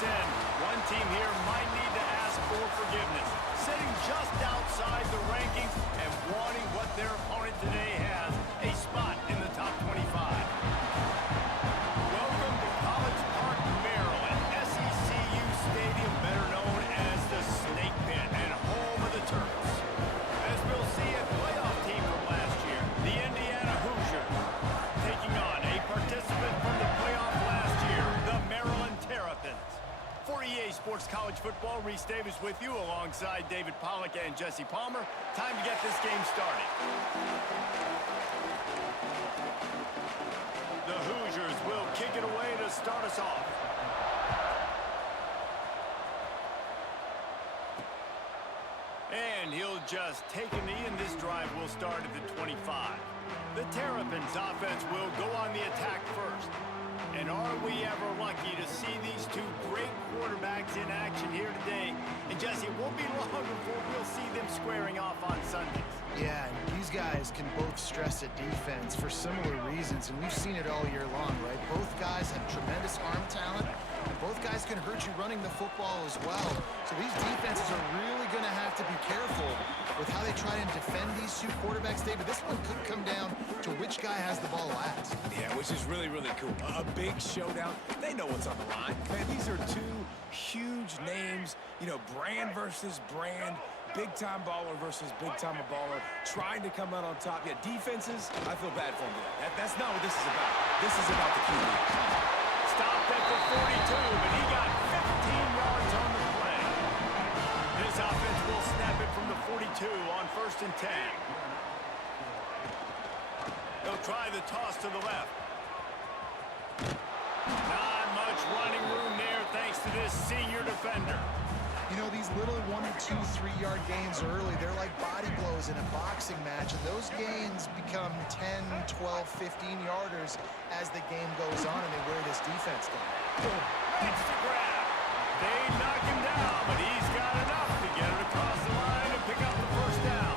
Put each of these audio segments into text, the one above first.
sin. One team here might need to ask for forgiveness, sitting just outside the rankings and wanting what their opponent today has, a spot in the top 25. Welcome to College Park, Maryland, SECU Stadium, better known as the Snake Pit and home of the Terps. As we'll see, a playoff team from last year, the Indiana Hoosiers, taking on a participant from the playoff last year, the Maryland Terrapins. For EA Sports College Football, Reese Davis with you alongside David Pollack and Jesse Palmer. Time to get this game started. The Hoosiers will kick it away to start us off. And he'll just take a knee, and this drive will start at the 25. The Terrapins offense will go on the attack first. And are we ever lucky to see these two great quarterbacks in action here today? And Jesse, it won't be long before we'll see them squaring off on Sundays. Yeah, and these guys can both stress a defense for similar reasons, and we've seen it all year long, right? Both guys have tremendous arm talent, and both guys can hurt you running the football as well. So these defenses are really going to have to be careful with how they try and defend these two quarterbacks, David. This one could come down to which guy has the ball last. Yeah, which is really, really cool. A big showdown. They know what's on the line. Man, these are two huge names, you know, brand versus brand. Big-time baller versus big-time baller, trying to come out on top. Yeah, defenses, I feel bad for them. That's not what this is about. This is about the QB. Stopped at the 42, but he got 15 yards on the play. This offense will snap it from the 42 on 1st and 10. They'll try the toss to the left. Not much running room there thanks to this senior defender. You know, these little 1 to 2, 3-yard gains early, they're like body blows in a boxing match, and those gains become 10, 12, 15-yarders as the game goes on, and they wear this defense down. Makes the grab. They knock him down, but he's got enough to get it across the line and pick up the first down.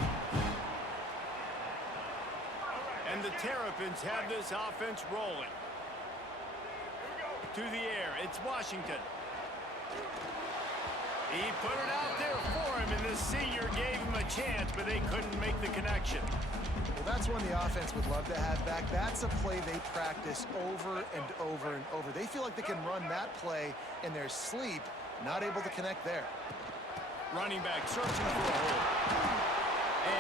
And the Terrapins have this offense rolling. To the air, it's Washington. He put it out there for him, and the senior gave him a chance, but they couldn't make the connection. Well, that's one the offense would love to have back. That's a play they practice over and over and over. They feel like they can run that play in their sleep, not able to connect there. Running back searching for a hole.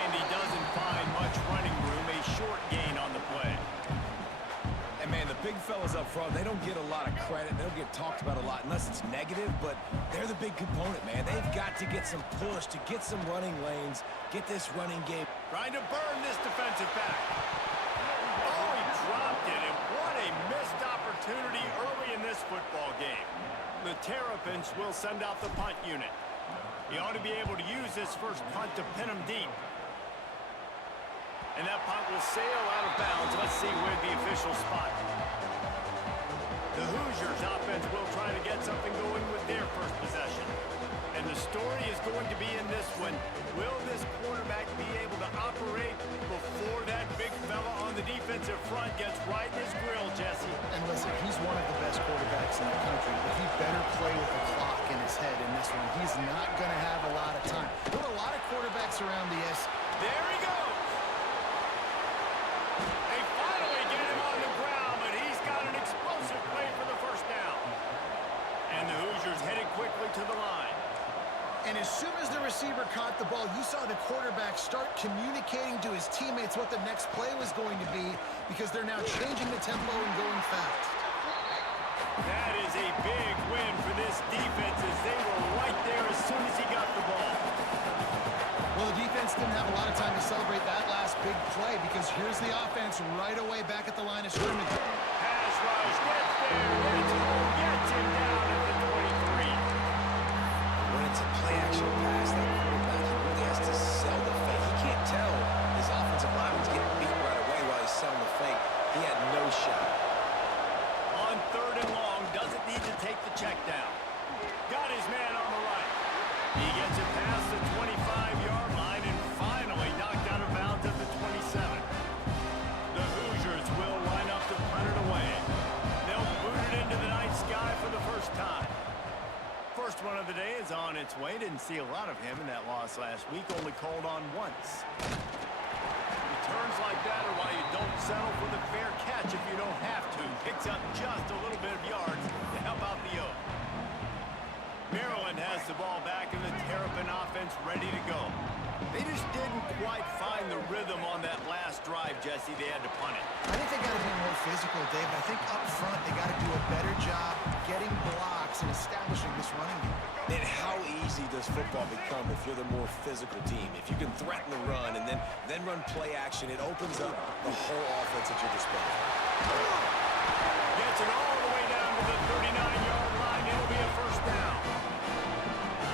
And he doesn't find much running room, a short gain on the play. And, man, the big fellas up front, they don't get a lot of credit. They don't get talked about a lot unless it's negative, but they're the big component, man. They've got to get some push, to get some running lanes, get this running game. Trying to burn this defensive back. Oh, he dropped it, and what a missed opportunity early in this football game. The Terrapins will send out the punt unit. He ought to be able to use this first punt to pin him deep. And that punt will sail out of bounds. Let's see where the official spot. The Hoosiers offense will try to get something going with their first possession. And the story is going to be in this one. Will this quarterback be able to operate before that big fella on the defensive front gets right in his grill, Jesse? And listen, he's one of the best quarterbacks in the country, but he better play with the clock in his head in this one. He's not going to have a lot of time. There are a lot of quarterbacks around the S. There he goes. They finally get him on the ground, but he's got an explosive play for the first down. And the Hoosiers headed quickly to the line. And as soon as the receiver caught the ball, you saw the quarterback start communicating to his teammates what the next play was going to be, because they're now changing the tempo and going fast. That is a big win for this defense, as they were right there as soon as he got the ball. Well, the defense didn't have a lot of time to celebrate that last big play, because here's the offense right away back at the line of scrimmage. Pass rush, gets there, gets him down at the 23. When it's a play-action pass, that quarterback, he really has to sell the fake. He can't tell his offensive lineman's getting beat right away while he's selling the fake. He had no shot. On 3rd and long, doesn't need to take the check down. Got his man on the right. He gets it past the 25-yard line and finally knocked out of bounds at the 27. The Hoosiers will line up to punt it away. They'll boot it into the night sky for the first time. didn't see a lot of him in that loss last week, only called on once. Returns like that are why you don't settle for the fair catch if you don't have to. Picks up just a little bit of yards to help out the Oak. Maryland has the ball back and the Terrapin offense ready to go. They just didn't quite find the rhythm on that last drive, Jesse. They had to punt it. I think they got to be more physical, Dave. I think up front they got to do a better job getting blocks and establishing this running game. And how easy does football become if you're the more physical team? If you can threaten the run and then run play action, it opens up the whole offense at your disposal. Gets it all the way down to the 39-yard line. It'll be a first down.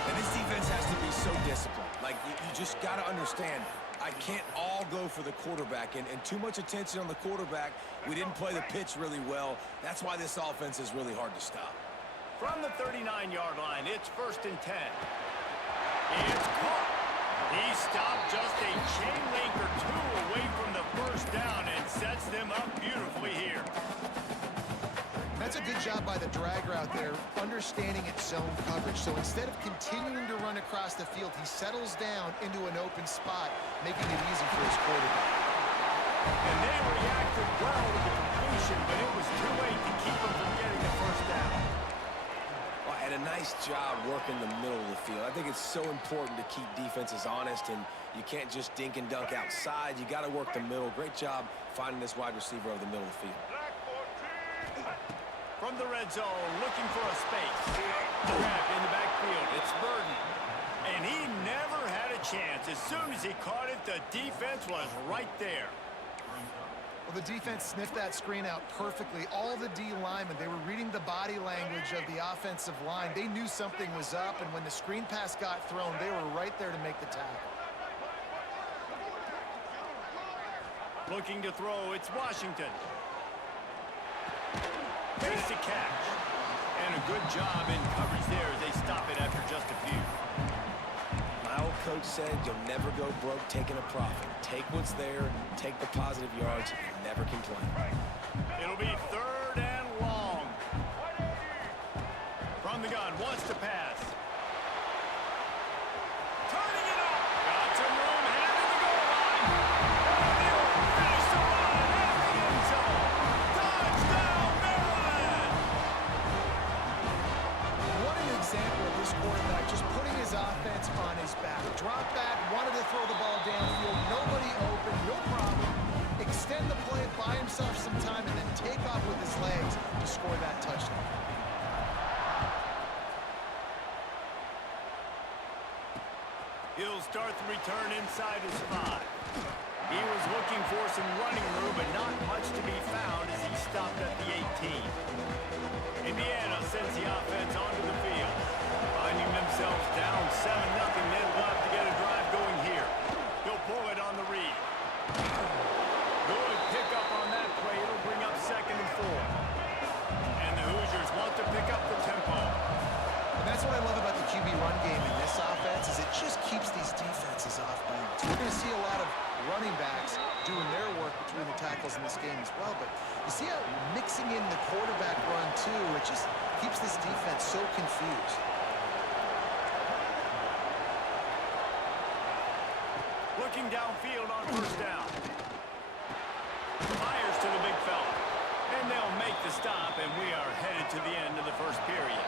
And this defense has to be so disciplined. Like, you just got to understand, I can't all go for the quarterback. And too much attention on the quarterback. We didn't play the pitch really well. That's why this offense is really hard to stop. From the 39-yard line, it's 1st and 10. It's caught. He stopped just a chain link or two away from the first down and sets them up beautifully here. That's a good job by the drag route there, understanding its zone coverage. So instead of continuing to run across the field, he settles down into an open spot, making it easy for his quarterback. And they reacted well to the completion, but it was too late to keep him from getting the first down. Well, and a nice job working the middle of the field. I think it's so important to keep defenses honest, and you can't just dink and dunk outside. You got to work the middle. Great job finding this wide receiver over the middle of the field. From the red zone, looking for a space. Trap in the backfield. It's Burden. And he never had a chance. As soon as he caught it, the defense was right there. Well, the defense sniffed that screen out perfectly. All the D linemen, they were reading the body language of the offensive line. They knew something was up, and when the screen pass got thrown, they were right there to make the tackle. Looking to throw, it's Washington. Here's the catch. And a good job in coverage there as they stop it after just a few. My old coach said you'll never go broke taking a profit. Take what's there, take the positive yards, and never complain. It'll be 3rd and long. From the gun, wants to pass. Turning it up. Got some room, headed to the goal line. And he'll finish the run at the end zone. Touchdown, Maryland! What an example of this quarterback just putting his offense on his back. Drop back, wanted to throw the ball downfield, nobody open, no problem. Extend the play, buy himself some time, and then take off with his legs to score that touchdown. He'll start the return inside his 5. He was looking for some running room, but not much to be found as he stopped at the 18. Indiana sends the offense onto the field. Finding themselves down 7-0, they'd love to get a drive going here. He'll pull it on the read. Good pickup on that play. It'll bring up 2nd and 4. And the Hoosiers want to pick up the tempo. And that's what I love about the QB run game in this offense is it just keeps these defenses off balance. We're going to see a lot of running backs doing their work between the tackles in this game as well. But you see how mixing in the quarterback run too, it just keeps this defense so confused. Looking downfield on 1st down. Fires to the big fella. And they'll make the stop, and we are headed to the end of the 1st period.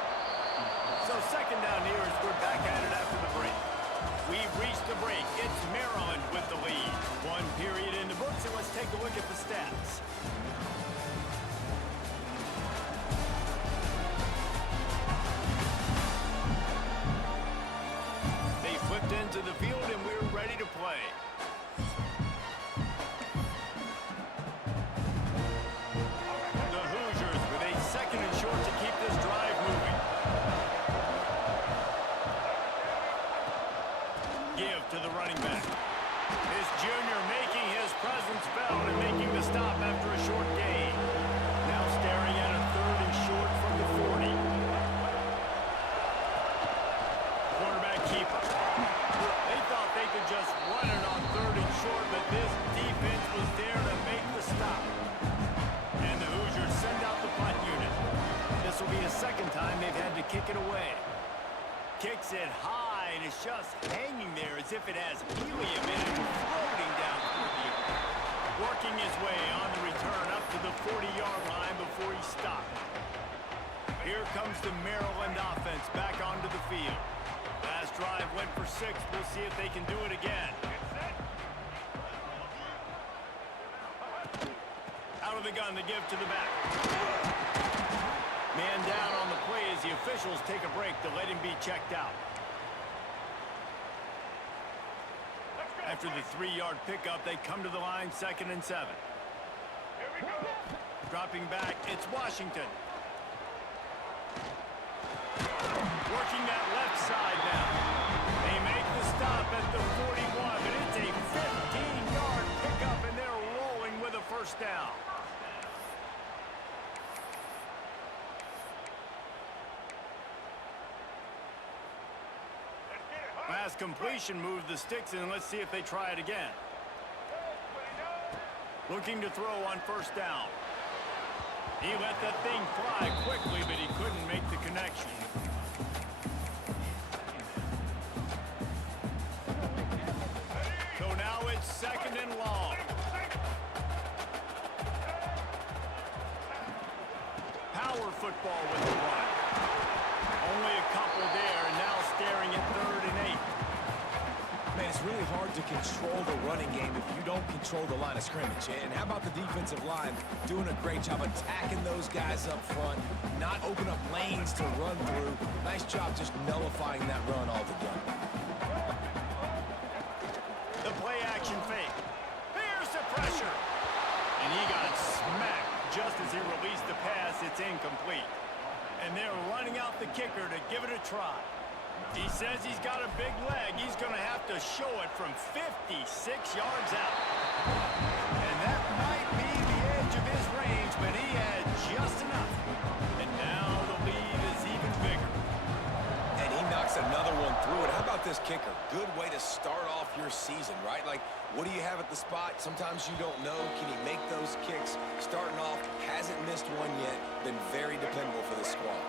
So 2nd down here as we're back at it after the break. We've reached the break. It's Maryland with the lead. 1 period in the books, and let's take a look at the stats. They flipped into the field, and we're ready to play. The Hoosiers with a 2nd and short to keep this drive moving. Give to the running back. This junior making his presence felt and making the stop after a short gain. Now staring at a 3rd and short from the 40. Quarterback keeper. They thought they could just run it on 3rd and short, but this defense was there to make the stop. And the Hoosiers send out the punt unit. This will be a 2nd time they've had to kick it away. Kicks it high line is just hanging there as if it has helium in it, floating down toward the earth. Working his way on the return up to the 40-yard line before he stopped. Here comes the Maryland offense back onto the field. Last drive went for 6. We'll see if they can do it again. Out of the gun, the give to the back. Man down on the play as the officials take a break to let him be checked out. After the 3-yard pickup, they come to the line, 2nd and 7. Dropping back, it's Washington. Working that left side now. They make the stop at the 41, but it's a 15-yard pickup, and they're rolling with a first down. Last completion moved the sticks in. Let's see if they try it again. Looking to throw on first down. He let that thing fly quickly, but he couldn't make the connection. So now it's 2nd and long. Power football with the run. Only a couple there, and now staring at 3rd and 8. Man, it's really hard to control the running game if you don't control the line of scrimmage. And how about the defensive line doing a great job attacking those guys up front, not open up lanes to run through. Nice job just nullifying that run altogether. The play action fake. Here's the pressure. And he got smacked just as he released the pass. It's incomplete. And they're running out the kicker to give it a try. He says he's got a big leg. He's going to have to show it from 56 yards out. And that might be the edge of his range, but he had just enough. And now the lead is even bigger. And he knocks another one through it. How about this kicker? Good way to start off your season, right? Like, what do you have at the spot? Sometimes you don't know. Can he make those kicks? Starting off, hasn't missed one yet. Been very dependable for this squad.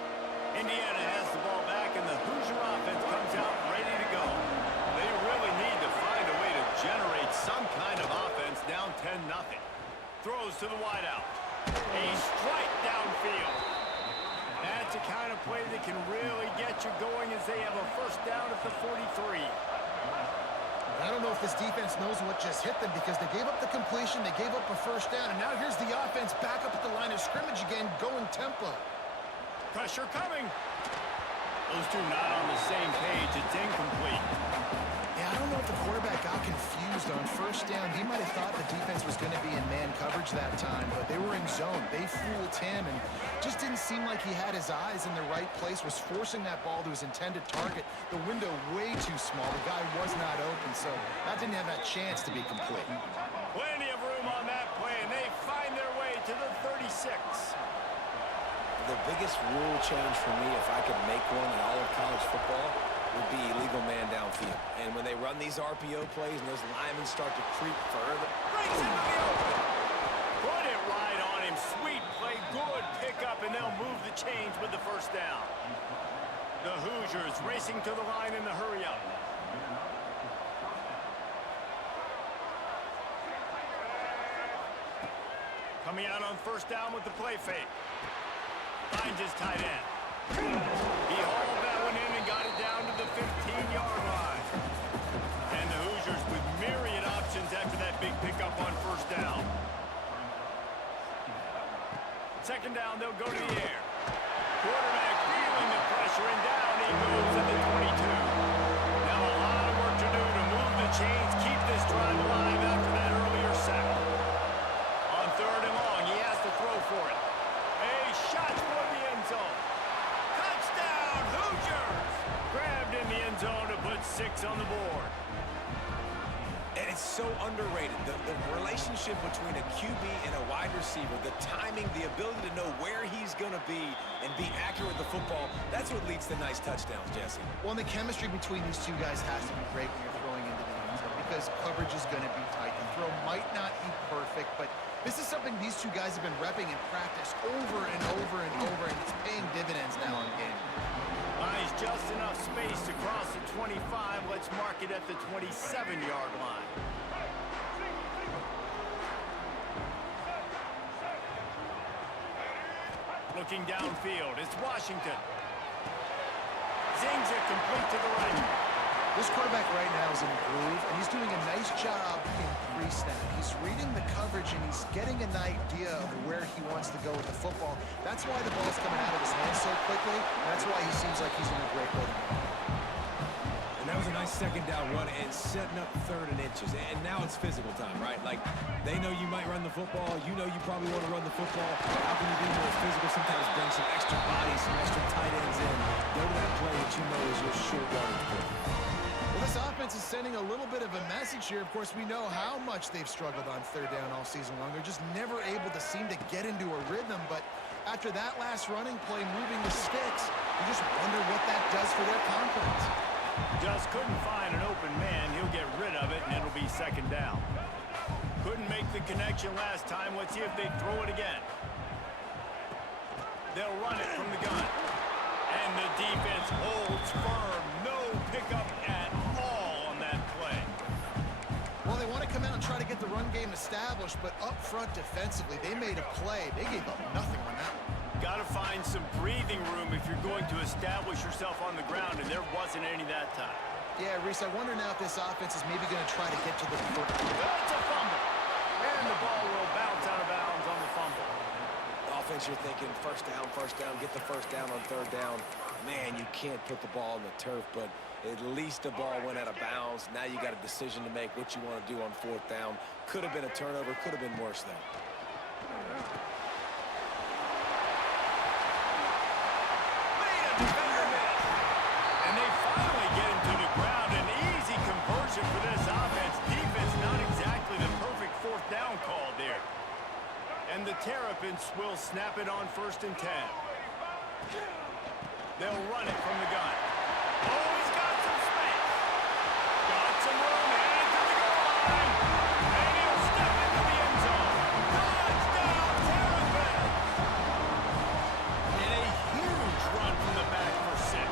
Indiana has the ball back, and the Hoosier offense comes out ready to go. They really need to find a way to generate some kind of offense down 10-0. Throws to the wideout. A strike downfield. That's the kind of play that can really get you going as they have a first down at the 43. I don't know if this defense knows what just hit them because they gave up the completion, they gave up a first down, and now here's the offense back up at the line of scrimmage again, going tempo. Pressure coming. Those two not on the same page. It's incomplete. Yeah, I don't know if the quarterback got confused on first down. He might have thought the defense was going to be in man coverage that time, but they were in zone. They fooled him and just didn't seem like he had his eyes in the right place, was forcing that ball to his intended target. The window way too small. The guy was not open, so that didn't have that chance to be complete. Plenty of room on that play, and they find their way to the 36. The biggest rule change for me, if I could make one in all of college football, would be illegal man downfield. And when they run these RPO plays and those linemen start to creep further. Breaks into the open. Put it right on him. Sweet play. Good pickup, and they'll move the chains with the first down. The Hoosiers racing to the line in the hurry-up. Coming out on first down with the play fake. Finds his tight end. He hauled that one in and got it down to the 15-yard line. And the Hoosiers with myriad options after that big pickup on first down. Second down, they'll go to the air. Quarterback feeling the pressure, and down he goes at the 22. Now a lot of work to do to move the chains, keep this drive alive after that earlier sack. On 3rd and long, he has to throw for it. A shot toward the end zone. Touchdown, Hoosiers! Grabbed in the end zone to put 6 on the board. And it's so underrated. The relationship between a QB and a wide receiver, the timing, the ability to know where he's going to be and be accurate with the football, that's what leads to nice touchdowns, Jesse. Well, and the chemistry between these two guys has to be great when you're throwing into the end zone because coverage is going to be tight. The throw might not be perfect, but this is something these two guys have been repping in practice over and over and over, and it's paying dividends now in game. Buys just enough space to cross the 25. Let's mark it at the 27-yard line. Looking downfield, it's Washington. Zings it complete to the right. This quarterback right now is in a groove, and he's doing a nice job in pre-snap. He's reading the coverage, and he's getting an idea of where he wants to go with the football. That's why the ball's coming out of his hands so quickly, and that's why he seems like he's in a great way to go. And that was a nice second down run and setting up 3rd and inches. And now it's physical time, right? Like, they know you might run the football. You know you probably want to run the football. How can you be more physical? Sometimes bring some extra bodies, some extra tight ends in. Go to that play that you know is your short yardage play. Well, this offense is sending a little bit of a message here. Of course, we know how much they've struggled on 3rd down all season long. They're just never able to seem to get into a rhythm. But after that last running play, moving the sticks, you just wonder what that does for their confidence. Just couldn't find an open man. He'll get rid of it, and it'll be 2nd down. Couldn't make the connection last time. Let's see if they throw it again. They'll run it from the gun. And the defense holds firm. No pickup at all on that play. Well, they want to come out and try to get the run game established, but up front defensively, they made a play. They gave up nothing on that one. Got to find some breathing room if you're going to establish yourself on the ground, and there wasn't any that time. Yeah, Reese, I wonder now if this offense is maybe going to try to get to the foot. That's a fumble. And the ball will bounce out of bounds on the fumble. Offense, you're thinking first down, get the first down on 3rd down. Man, you can't put the ball on the turf, but at least the ball went out of bounds. Now you got a decision to make what you want to do on 4th down. Could have been a turnover, could have been worse though. And they finally get him to the ground. An easy conversion for this offense. Defense not exactly the perfect 4th down call there. And the Terrapins will snap it on 1st and 10. They'll run it from the gun. Oh, he's got some space. Got some room headed to the goal line. And he'll step into the end zone. Touchdown, Terrapins! And a huge run from the back for 6.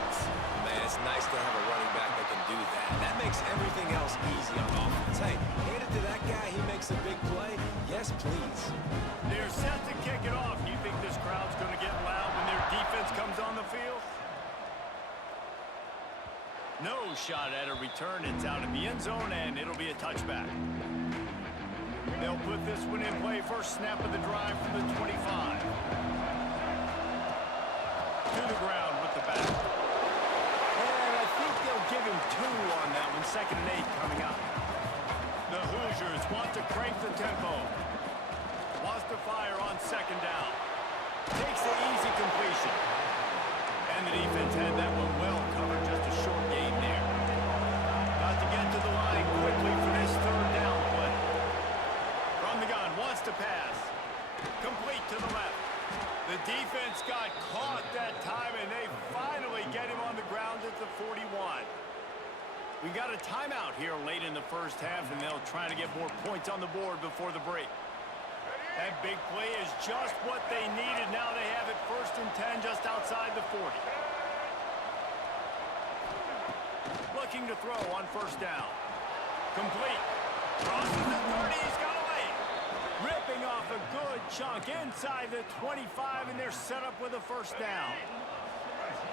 Man, it's nice to have a running back that can do that. That makes everything else easy on offense. Hey, hand it to that guy. He makes a big play. Yes, please. They're set to kick it off. Do you think this crowd's going to get loud when their defense comes on the field? No shot at a return. It's out of the end zone, and it'll be a touchback. They'll put this one in play. First snap of the drive from the 25. To the ground with the back. And I think they'll give him 2 on that one. 2nd and 8 coming up. The Hoosiers want to crank the tempo. Wants to fire on 2nd down. Takes the easy completion. And the defense had that one well covered. Just a short game there. Got to get to the line quickly for this 3rd down play. From the gun, wants to pass. Complete to the left. The defense got caught that time, and they finally get him on the ground at the 41. We got a timeout here late in the 1st half, and they'll try to get more points on the board before the break. That big play is just what they needed. Now they have it 1st and 10 just outside the 40. Looking to throw on 1st down. Complete. Crosses the 30. He's got a lane. Ripping off a good chunk inside the 25, and they're set up with a 1st down.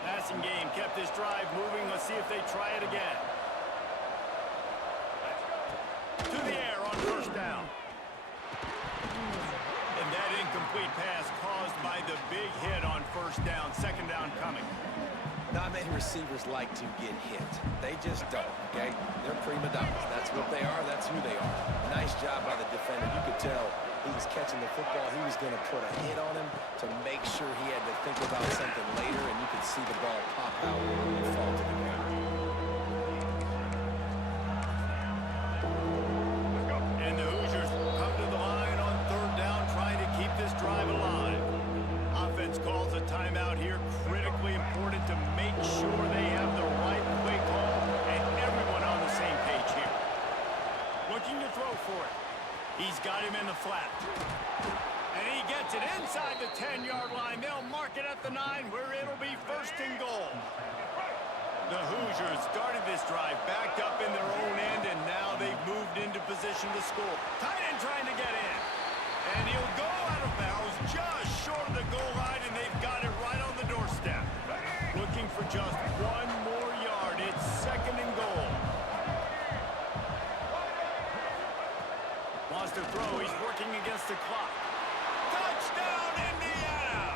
Passing game kept this drive moving. Let's see if they try it again. To the air on 1st down. And that incomplete pass caused by the big hit on 1st down. 2nd down coming. Not many receivers like to get hit. They just don't, okay? They're prima donnas. That's what they are. That's who they are. Nice job by the defender. You could tell he was catching the football. He was going to put a hit on him to make sure he had to think about something later, and you could see the ball pop out and fall to the ground. And the Hoosiers come to the line on 3rd down, trying to keep this drive alive. Offense calls a timeout here. Critically important to make sure they have the right play call and everyone on the same page here. Looking to throw for it. He's got him in the flat. And he gets it inside the 10-yard line. They'll mark it at the 9, where it'll be 1st and goal. The Hoosiers started this drive backed up in their own end, and now they've moved into position to score. Tight end trying to get in. And he'll go out of bounds just short of the goal line, and they've got it right on the doorstep. Looking for just one more yard. It's 2nd and goal. Wants to throw. He's working against the clock. Touchdown, Indiana!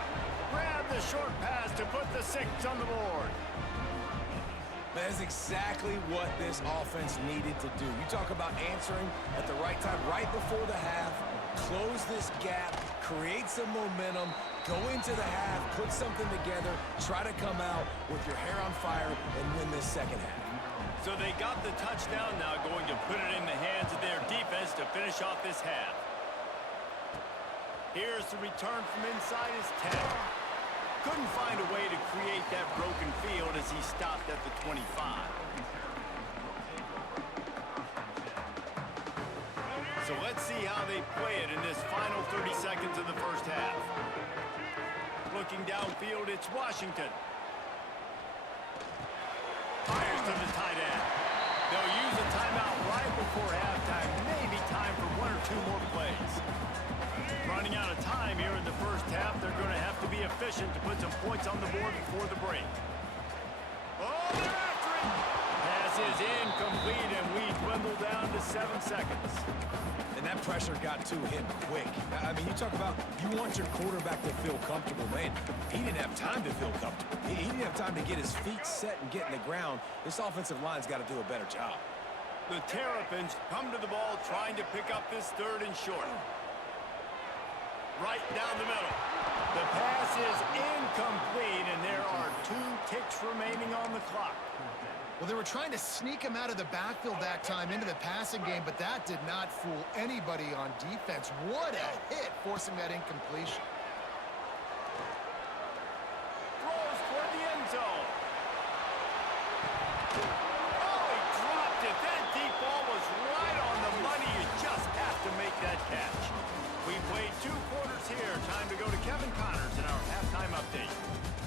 Grab the short pass to put the 6 on the board. That's exactly what this offense needed to do. You talk about answering at the right time, right before the half, close this gap, create some momentum, go into the half, put something together, try to come out with your hair on fire and win this second half. So they got the touchdown, now going to put it in the hands of their defense to finish off this half. Here's the return from inside his 10. Couldn't find a way to create that broken field as he stopped at the 25. So let's see how they play it in this final 30 seconds of the first half. Looking downfield, it's Washington. Fires to the tight end. They'll use a timeout right before halftime. Maybe time for 1 or 2 more plays. Running out of time here in the first half. They're going to have to be efficient to put some points on the board before the break. Oh, they're after it! Pass is incomplete, and we dwindle down to 7 seconds. And that pressure got to him quick. I mean, you talk about you want your quarterback to feel comfortable, man. He didn't have time to feel comfortable. He didn't have time to get his feet set and get in the ground. This offensive line's got to do a better job. The Terrapins come to the ball trying to pick up this 3rd and short. Right down the middle. The pass is incomplete, and there are 2 ticks remaining on the clock. Well, they were trying to sneak him out of the backfield that time into the passing game, but that did not fool anybody on defense. What a hit, forcing that incompletion. Throws toward the end zone. Oh, he dropped it. That deep ball was right on the money. You just have to make that catch. We played 2 quarters here. Time to go to Kevin Connors in our halftime update.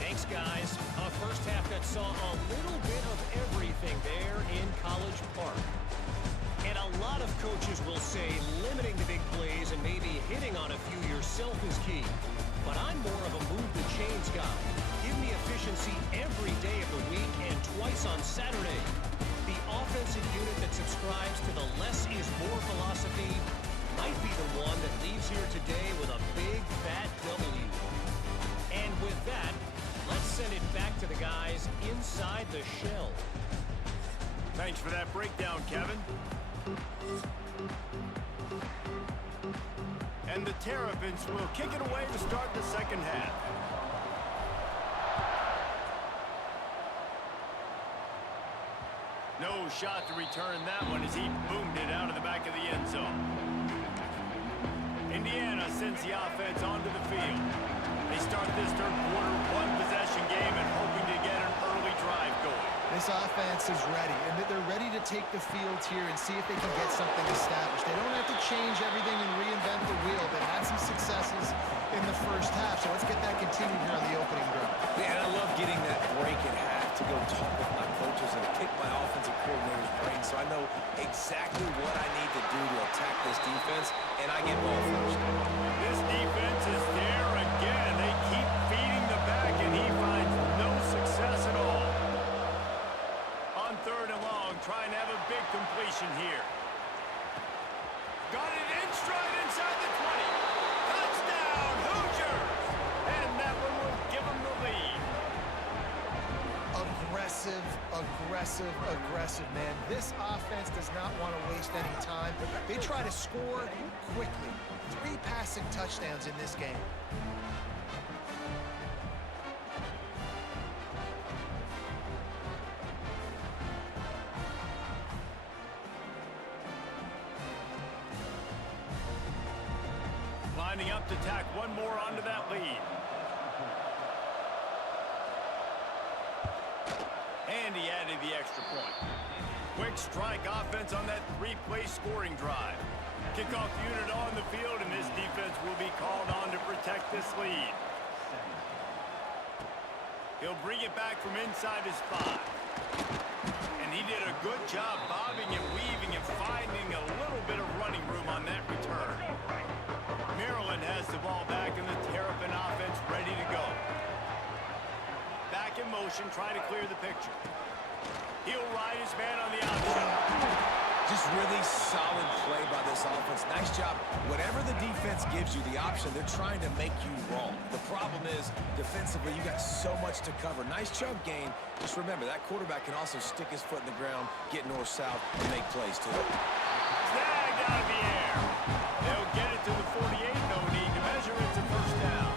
Thanks, guys. A first half that saw a little bit of everything there in College Park. And a lot of coaches will say limiting the big plays and maybe hitting on a few yourself is key. But I'm more of a move the chains guy. Give me efficiency every day of the week and twice on Saturday. The offensive unit that subscribes to the less is more philosophy might be the one that leaves here today with a big fat W. And with that, let's send it back to the guys inside the shell. Thanks for that breakdown, Kevin. And the Terrapins will kick it away to start the second half. No shot to return that one as he boomed it out of the back of the end zone. Indiana sends the offense onto the field. They start this 3rd quarter 1-possession game and hoping to get an early drive going. This offense is ready, and they're ready to take the field here and see if they can get something established. They don't have to change everything and reinvent the wheel. They've had some successes in the first half, so let's get that continued here on the opening drive. Yeah, and I love getting that break at half to go talk with my coaches and pick my offensive coordinator's brain so I know exactly what I need to do to attack this defense, and I get ball first. This defense is there again. They keep feeding the back, and he finds no success at all. On 3rd and long, trying to have a big completion here. Got it in stride inside the 20. Touchdown, Hoosiers! And that one will give them the lead. Aggressive, aggressive, aggressive, man. This offense does not want to waste any time. They try to score quickly. 3 passing touchdowns in this game. Lining up to tack one more onto that lead. And he added the extra point. Quick strike offense on that 3-play scoring drive. Kickoff unit on the field, and this defense will be called on to protect this lead. He'll bring it back from inside his 5. And he did a good job bobbing and weaving and finding a little bit of running room on that return. Maryland has the ball back in the Terrapin offense ready to go. Back in motion, trying to clear the picture. He'll ride his man on the option. Just really solid play by this offense. Nice job. Whatever the defense gives you the option, they're trying to make you wrong. The problem is, defensively, you got so much to cover. Nice chunk gain. Just remember, that quarterback can also stick his foot in the ground, get north-south, and make plays, too. Snagged out of the air. They'll get it to the 48. No need to measure it to first down.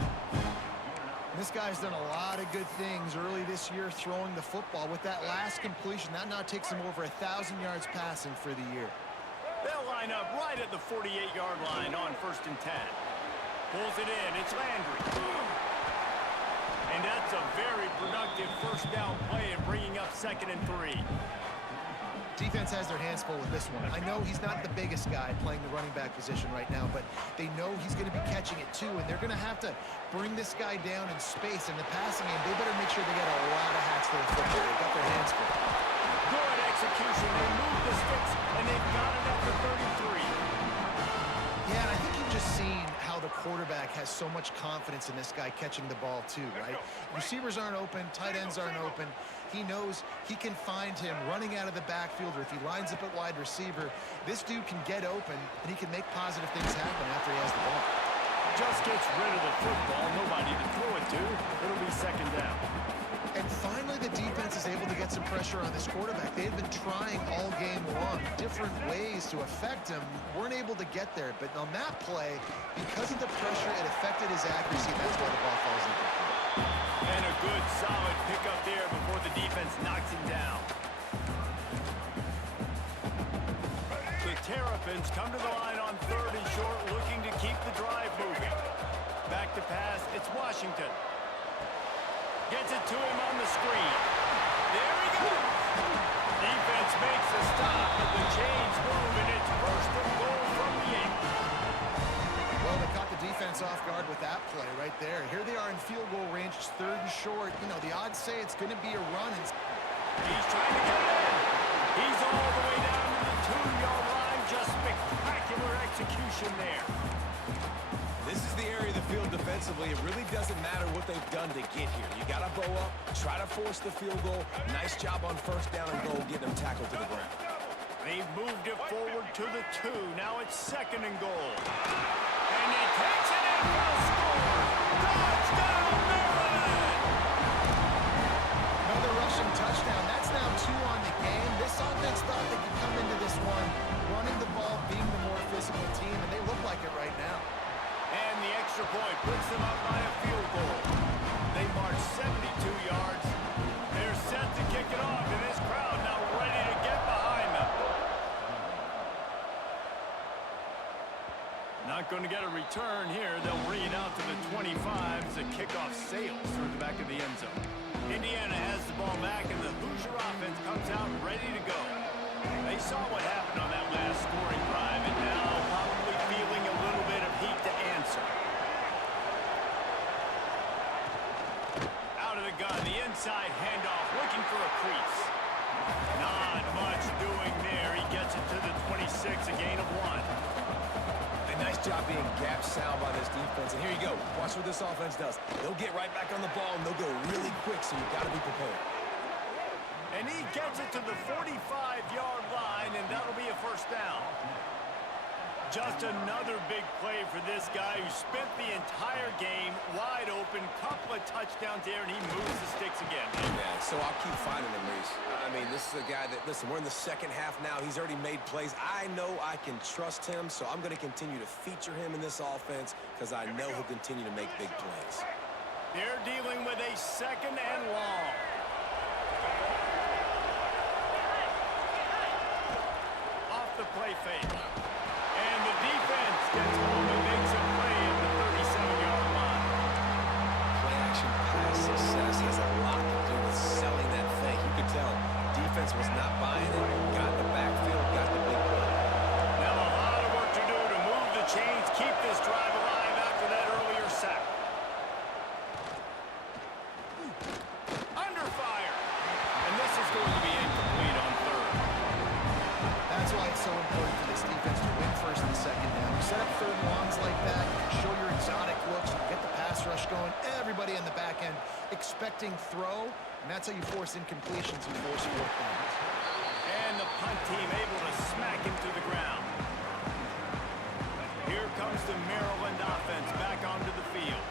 This guy's done a lot of good things early this year throwing the football. With that last completion, that now takes him over 1,000 yards passing for the year. They'll line up right at the 48-yard line on 1st and 10. Pulls it in. It's Landry. And that's a very productive first down play and bringing up 2nd and 3. Defense has their hands full with this one. I know he's not the biggest guy playing the running back position right now, but they know he's going to be catching it too, and they're going to have to bring this guy down in space. In the passing game, they better make sure they get a lot of hats to the football. They've got their hands full. Good execution. They move the sticks, and they've got it at the 33. Yeah, and I think you've just seen how the quarterback has so much confidence in this guy catching the ball too, right? Receivers aren't open, tight ends aren't open. He knows he can find him running out of the backfield, or if he lines up at wide receiver, this dude can get open, and he can make positive things happen after he has the ball. Just gets rid of the football. Nobody to throw it to. It'll be 2nd down. And finally, the defense is able to get some pressure on this quarterback. They've been trying all game long, different ways to affect him. Weren't able to get there, but on that play, because of the pressure, it affected his accuracy. That's why the ball falls incomplete. And a good, solid pickup there before the defense knocks him down. The Terrapins come to the line on 3rd and short, looking to keep the drive moving. Back to pass, it's Washington. Gets it to him on the screen. There he goes. Defense makes a stop, but the chains move, and it's 1st and goal from the 8. Well, they caught the defense off guard with that play right there. Here they are in field goal range. It's 3rd and short. You know, the odds say it's going to be a run. He's trying to get it in. He's all the way down to the 2-yard line. Just spectacular execution there. This is the area of the field defensively. It really doesn't matter what they've done to get here. You got to bow up, try to force the field goal. Nice job on 1st down and goal, getting them tackled to the ground. They've moved it forward to the 2. Now it's 2nd and goal. And he takes it in for the score. Touchdown, Maryland! Another rushing touchdown. That's now 2 on the game. This offense thought they could come into this one running the ball, being the more physical team, and they look like it right now. And the extra point puts them up by a field goal. They march 72 yards. They're set to kick it off, and this crowd now ready to get behind them. Not going to get a return here. They'll bring it out to the 25 as the kickoff sails through the back of the end zone. Indiana has the ball back, and the Hoosier offense comes out ready to go. They saw what happened on that last scoring drive, and now probably feeling a little bit of heat to answer. Out of the gun, the inside handoff, looking for a crease. Not much doing there. He gets it to the 26, a gain of 1. A nice job being gap sound by this defense. And here you go. Watch what this offense does. They'll get right back on the ball, and they'll go really quick, so you've got to be prepared. And he gets it to the 45-yard line, and that'll be a 1st down. Just another big play for this guy who spent the entire game wide open. Couple of touchdowns there, and he moves the sticks again. Yeah, so I'll keep finding him, Reese. I mean, this is a guy that, listen, we're in the 2nd half now. He's already made plays. I know I can trust him, so I'm going to continue to feature him in this offense because I know he'll continue to make big plays. They're dealing with a 2nd and long. Off the play fake. And the defense gets home and makes a play at the 37-yard line. Play action pass success has a lot to do with selling that fake. You could tell defense was not buying it, got the backfield, got the big play. Now a lot of work to do to move the chains, keep this drive alive after that earlier sack. Under fire. And this is going so important for this defense to win first and second down. You set up third and longs like that, you can show your exotic looks, you get the pass rush going, everybody in the back end expecting throw, and that's how you force incompletions and force fourth downs. And the punt team able to smack him to the ground. Here comes the Maryland offense back onto the field.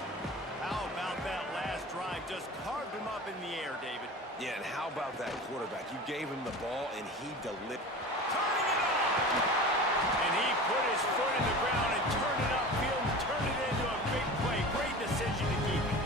How about that last drive? Just carved him up in the air, David. Yeah, and how about that quarterback? You gave him the ball, and he delivered. Turning it on! And he put his foot in the ground and turned it upfield and turned it into a big play. Great decision to keep it.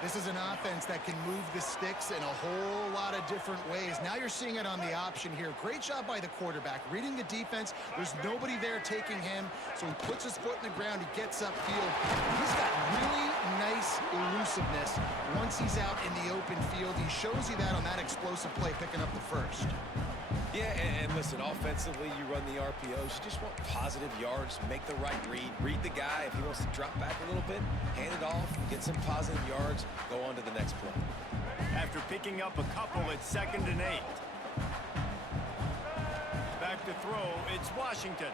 This is an offense that can move the sticks in a whole lot of different ways. Now you're seeing it on the option here. Great job by the quarterback. Reading the defense, there's nobody there taking him, so he puts his foot in the ground, he gets upfield. He's got really nice elusiveness once he's out in the open field. He shows you that on that explosive play, picking up the first. Yeah, and listen, offensively, you run the RPOs. You just want positive yards, make the right read. Read the guy. If he wants to drop back a little bit, hand it off, get some positive yards, go on to the next play. After picking up a couple at 2nd and 8. Back to throw, it's Washington.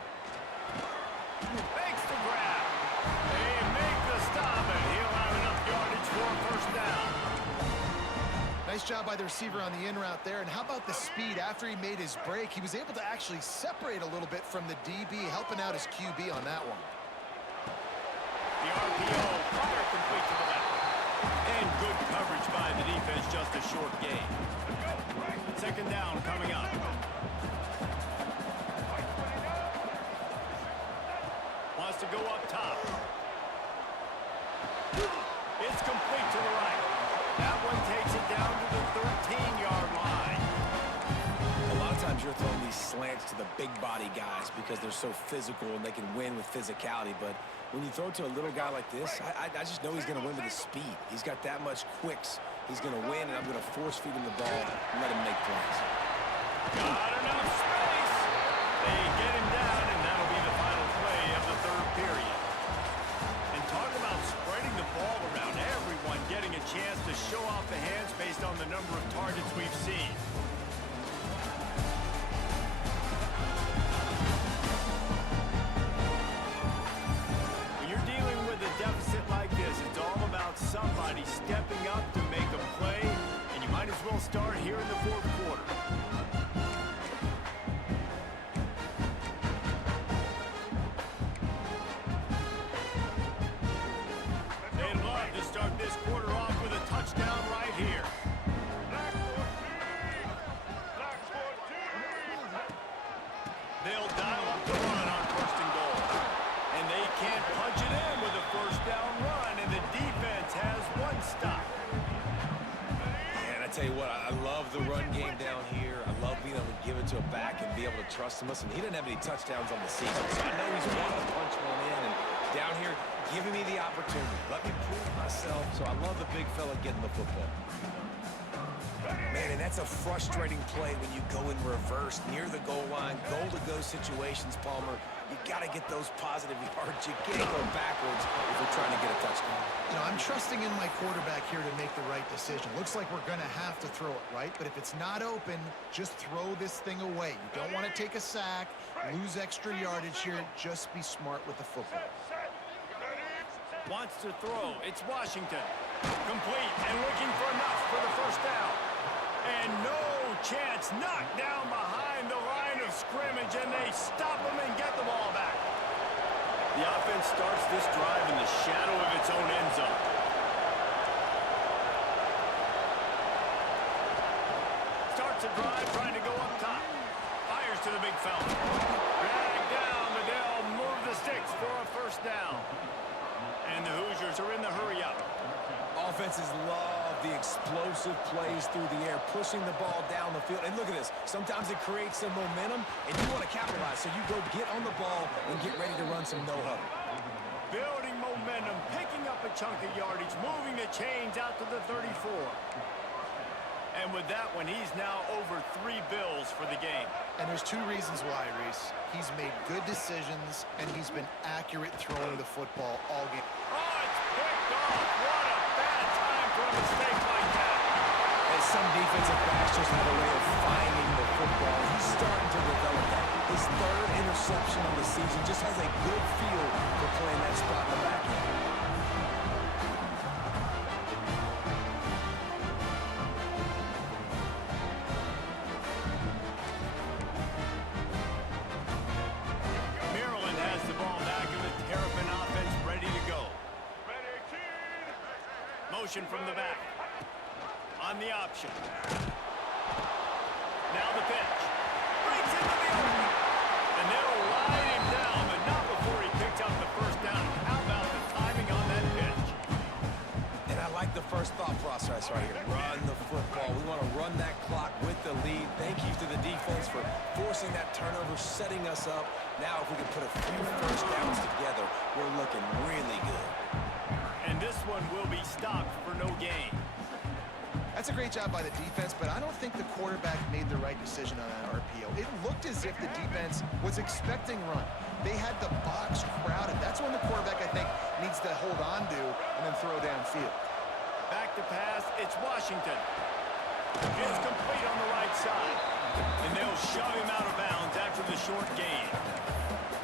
Makes the grab. They make the stop, and he'll have enough yardage for a first down. Nice job by the receiver on the in route there. And how about the speed? After he made his break, he was able to actually separate a little bit from the DB, helping out his QB on that one. The RPO, fire complete to the left. And good coverage by the defense, just a short gain. 2nd down coming up. Wants to go up top. It's complete to the right. That one takes it down to the 13-yard line. A lot of times you're throwing these slants to the big body guys because they're so physical and they can win with physicality. But when you throw it to a little guy like this, I just know he's going to win with his speed. He's got that much quicks. He's going to win, and I'm going to force feed him the ball and let him make plays. Got enough space. They get him down, and that'll be the final play of the 3rd period. And talk about spreading the ball around, everyone getting a chance to show off the hands based on the number of targets we've seen. When you're dealing with a deficit like this, it's all about somebody stepping up to make a play, and you might as well start here in the 4th quarter. They'd love to start this quarter off with a touchdown right here. They'll dial up the run on 1st and goal. And they can't punch it in with a first down run, and the defense has one stop. And I tell you what, I love the run game down here. I love being able to give it to a back and be able to trust him. Listen, he didn't have any touchdowns on the season, so I know he's wanting to punch one in. And down here, giving me the opportunity. Let me prove myself. So I love the big fella getting the football. Man, and that's a frustrating play when you go in reverse near the goal line, goal-to-go situations, Palmer. You got to get those positive yards. You can't go backwards if you're trying to get a touchdown. You know, I'm trusting in my quarterback here to make the right decision. Looks like we're going to have to throw it, right? But if it's not open, just throw this thing away. You don't want to take a sack, lose extra yardage here. Just be smart with the football. Wants to throw. It's Washington. Complete and looking for enough for the first down. And no chance. Knocked down behind the line of scrimmage, and they stop him and get the ball back. The offense starts this drive in the shadow of its own end zone. Starts a drive trying to go up top. Fires to the big fella. Drag down, but they'll move the sticks for a first down. And the Hoosiers are in the hurry-up. Offenses love the explosive plays through the air, pushing the ball down the field. And look at this. Sometimes it creates some momentum, and you want to capitalize. So you go get on the ball and get ready to run some no-huddle. Building momentum, picking up a chunk of yardage, moving the chains out to the 34. And with that one, he's now over 3 bills for the game. And there's 2 reasons why, Reese. He's made good decisions, and he's been accurate throwing the football all game. Oh, it's picked off. What a bad time for a mistake like that. And Some defensive backs just have a way of finding the football. He's starting to develop that. His third interception of the season just has a good feel for playing that spot in the back end. Maryland has the ball back in the Terrapin offense ready to go. Motion from the back. On the option. Now the pitch. Breaks into the open. And they'll ride him down, but not before he picks up the first down. How about the timing on that pitch? And I like the first thought process right here. Run the football. We want to run that clock with the lead. Thank you to the defense for forcing that turnover, setting us up. Now if we can put a few first downs together, we're looking really good. And this one will be stopped for no gain. That's a great job by the defense, but I don't think the quarterback made the right decision on that RPO. It looked as if the defense was expecting run. They had the box crowded. That's when the quarterback, I think, needs to hold on to and then throw downfield. Back to pass, it's Washington. It's complete on the right side. And they'll shove him out of bounds after the short gain.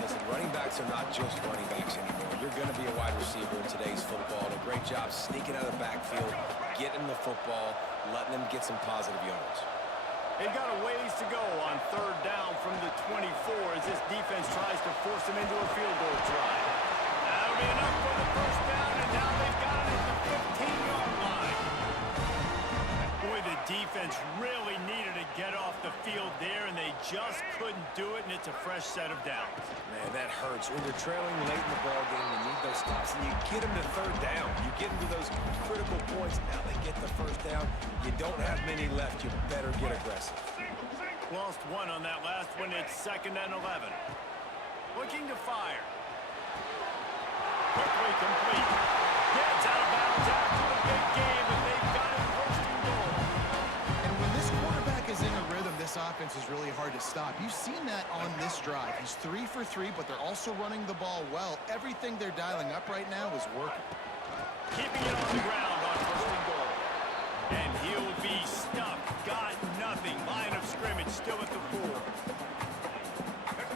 Listen, running backs are not just running backs anymore. You're going to be a wide receiver in today's football. A great job sneaking out of the backfield, getting the football, letting them get some positive yards. They've got a ways to go on third down from the 24 as this defense tries to force them into a field goal try. That'll be enough for the first down, and now they've got it at the 15-yard line. Boy, the defense really needed to get off the field there, and they just couldn't do it, and it's a fresh set of downs. Man, that hurts. When you're trailing late in the ballgame, you need those stops, and you get them to third down. You get them to those critical points. Now they get the first down. You don't have many left. You better get aggressive. Lost one on that last one. It's 2nd and 11. Looking to fire. Quickly complete. Gets out of bounds after the big game, and they've got it first and goal. And when this quarterback is in a rhythm, this offense is really hard to stop. You've seen that on this drive. He's 3 for 3, but they're also running the ball well. Everything they're dialing up right now is working. Keeping it on the ground on first and goal. And he'll be stuffed. Got nothing. Line of scrimmage still at the 4.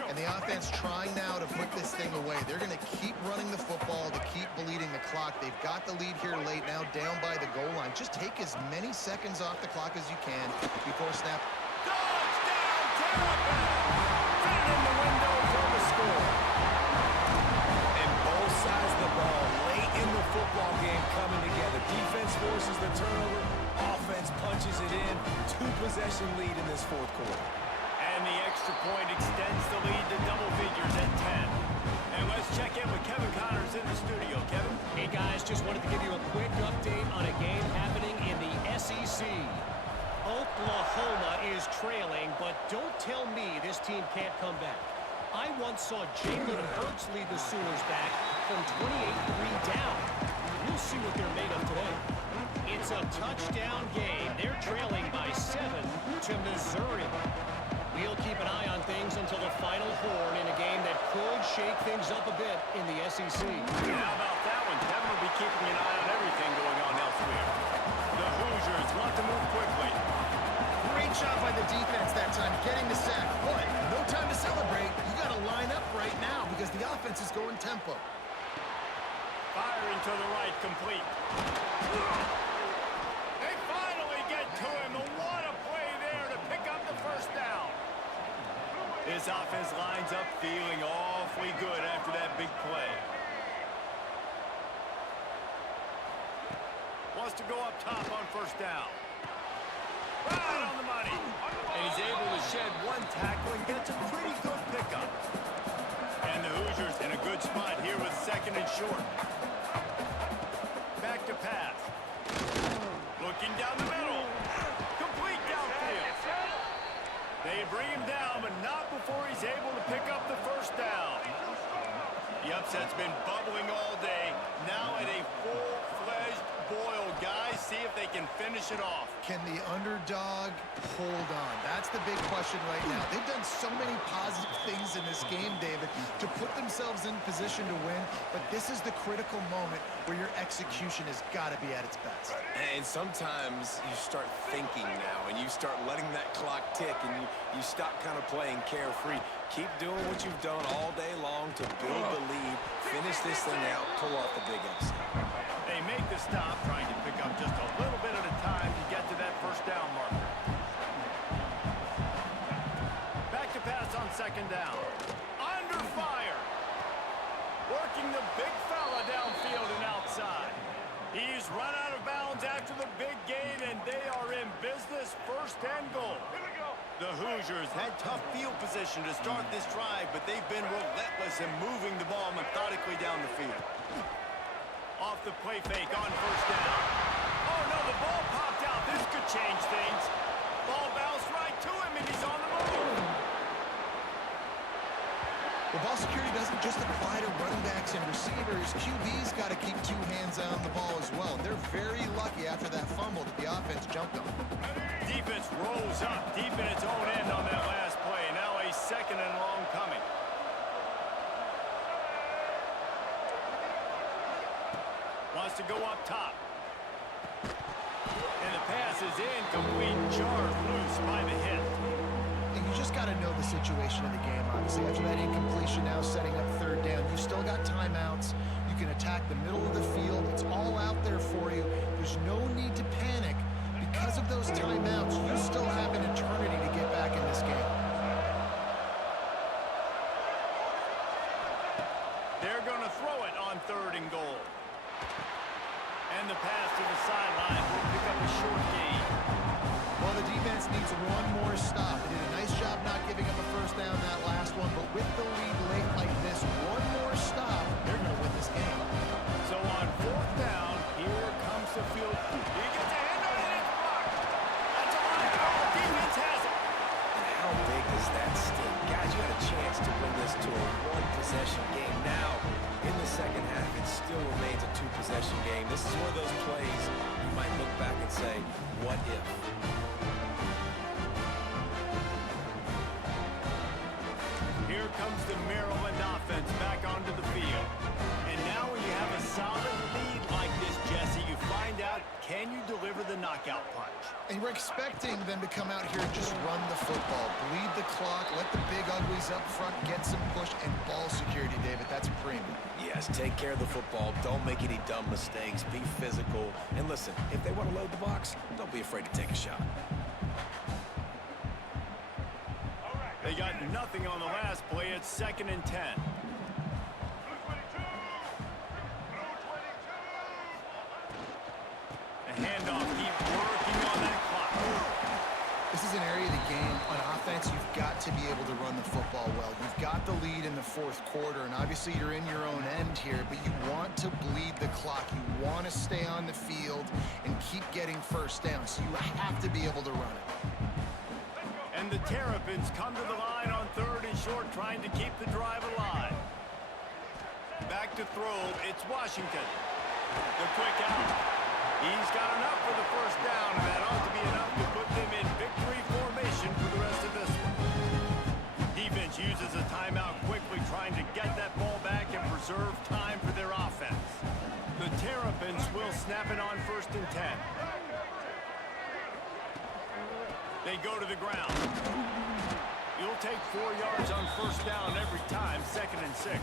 And the offense trying now to put this thing away. They're going to keep running the football to keep bleeding the clock. They've got the lead here late, now down by the goal line. Just take as many seconds off the clock as you can before snap. Touchdown, Terrapin! Fit it in the window for the score. And both sides of the ball late in the football game coming together. Defense forces the turnover. Offense punches it in. 2-possession lead in this fourth quarter. And the extra point extends the lead to double figures at 10. And let's check in with Kevin Connors in the studio. Kevin? Hey, guys, just wanted to give you a quick update on a game happening in the SEC. Oklahoma is trailing, but don't tell me this team can't come back. I once saw Jalen Hurts lead the Sooners back from 28-3 down. We'll see what they're made of today. It's a touchdown game. They're trailing by 7 to Missouri. We'll keep an eye on things until the final horn in a game that could shake things up a bit in the SEC. How about that one? Kevin will be keeping an eye on everything going on elsewhere. The Hoosiers want to move quickly. Great job by the defense that time, getting the sack. But no time to celebrate. You got to line up right now because the offense is going tempo. Firing to the right, complete. They finally get to him. What a play there to pick up the first down. This offense lines up feeling awfully good after that big play. Wants to go up top on first down. Right on the money. And he's able to shed one tackle and gets a pretty good pickup. And the Hoosiers in a good spot here with 2nd and short. Back to pass. Looking down the middle. Complete downfield. They bring him down, but not before he's able to pick up the first down. The upset's been bubbling all day. Now at a full-fledged boil. Guys, see if they they can finish it off. Can the underdog hold on? That's the big question right now. They've done so many positive things in this game, David, to put themselves in position to win, but this is the critical moment where your execution has got to be at its best. And sometimes you start thinking now, and you start letting that clock tick, and you stop kind of playing carefree. Keep doing what you've done all day long to build the lead, finish this thing out, pull off the big upset. They make the stop, trying to pick up just a little bit at a time to get to that first down marker. Back to pass on second down. Under fire. Working the big fella downfield and outside. He's run out of bounds after the big gain, and they are in business, first and goal. The Hoosiers had tough field position to start this drive, but they've been relentless in moving the ball methodically down the field. Off the play fake on first down. Oh, no, the ball popped out. This could change things. Ball bounced right to him, and he's on the move. Well, ball security doesn't just apply to running backs and receivers. QB's got to keep two hands on the ball as well. And they're very lucky after that fumble that the offense jumped on. Defense rolls up deep in its own end on that last play. Now a second and long coming. Wants to go up top. And the pass is incomplete. Jarred loose by the hit. And you just got to know the situation of the game, obviously. After that incompletion, now setting up third down. You've still got timeouts. You can attack the middle of the field. It's all out there for you. There's no need to panic. Because of those timeouts, you still have an eternity to get back in this game. They're going to throw it on third and goal. And the pass to the sideline will pick up a short gain. Well, the defense needs one more stop. They did a nice job not giving up a first down that last one, but with the lead late like this, one more stop, they're going to win this game. So on fourth down, here comes the field. He gets a hand on it, it's blocked. That's a line ball. Defense has it. And how big does that sting? Guys, you had a chance to bring this to a one-possession game. Now, in the second half, it still remains a two-possession game. This is one of those plays you might look back and say, what if? Here comes the Maryland offense back onto the field. And now when you have a solid lead like this, Jesse, you find out, can you deliver the knockout punch? And we're expecting them to come out here and just run the football, bleed the clock, let the big uglies up front get some push, and ball security, David. That's a premium. Yes, take care of the football. Don't make any dumb mistakes. Be physical. And listen, if they want to load the box, don't be afraid to take a shot. They got nothing on the last play. It's 2nd and 10. The handoff, keep working on that clock. This is an area of the game, on offense, you've got to be able to run the football well. You've got the lead in the fourth quarter, and obviously you're in your own end here, but you want to bleed the clock. You want to stay on the field and keep getting first down, so you have to be able to run it. And the Terrapins come to the line on third and short, trying to keep the drive alive. Back to throw, it's Washington. The quick out. He's got enough for the first down, and that ought to be enough to put them in victory formation for the rest of this one. Defense uses a timeout quickly, trying to get that ball back and preserve time for their offense. The Terrapins will snap it on 1st and 10. They go to the ground. You'll take 4 yards on first down every time, 2nd and 6.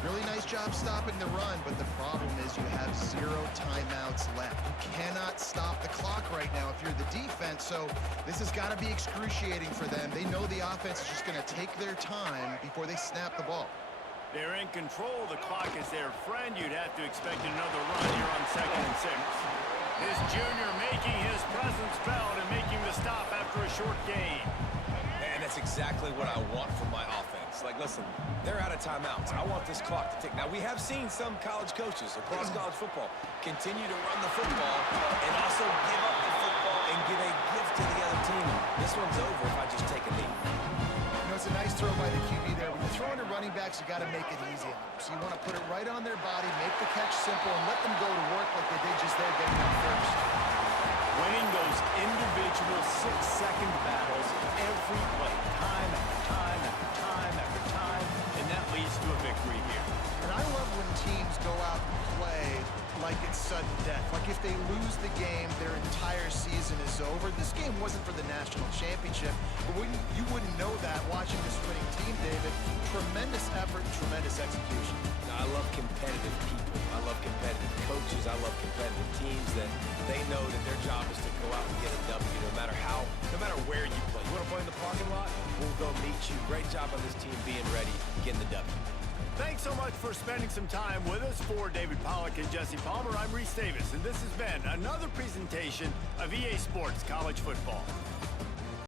Really nice job stopping the run, but the problem is you have 0 timeouts left. You cannot stop the clock right now if you're the defense, so this has got to be excruciating for them. They know the offense is just going to take their time before they snap the ball. They're in control. The clock is their friend. You'd have to expect another run here on 2nd and 6. This junior making his presence felt and making the stop after a short gain. And that's exactly what I want from my offense. Like, listen, they're out of timeouts. I want this clock to tick. Now, we have seen some college coaches across college football continue to run the football and also give up the football and give a gift to the other team. This one's over if I just take a knee. You know, it's a nice throw by the QB there. When you're throwing to running backs, you got to make it easy on them. So you want to put it right on their body, make the catch simple, and let them go to work like they did just there, getting them first. split-second battles every play, time after time after time after time, and that leads to a victory here. And I love when teams go out and play like it's sudden death. Like if they lose the game, their entire season is over. This game wasn't for the national championship, but you wouldn't know that watching this winning team, David. Tremendous effort and tremendous execution. Now, I love competitive people. I love competitive coaches. I love competitive teams that they know that their job is to go out and get a W no matter where you play. You want to play in the parking lot? We'll go meet you. Great job on this team being ready, getting the W. Thanks so much for spending some time with us. For David Pollack and Jesse Palmer, I'm Reese Davis, and this has been another presentation of EA Sports College Football.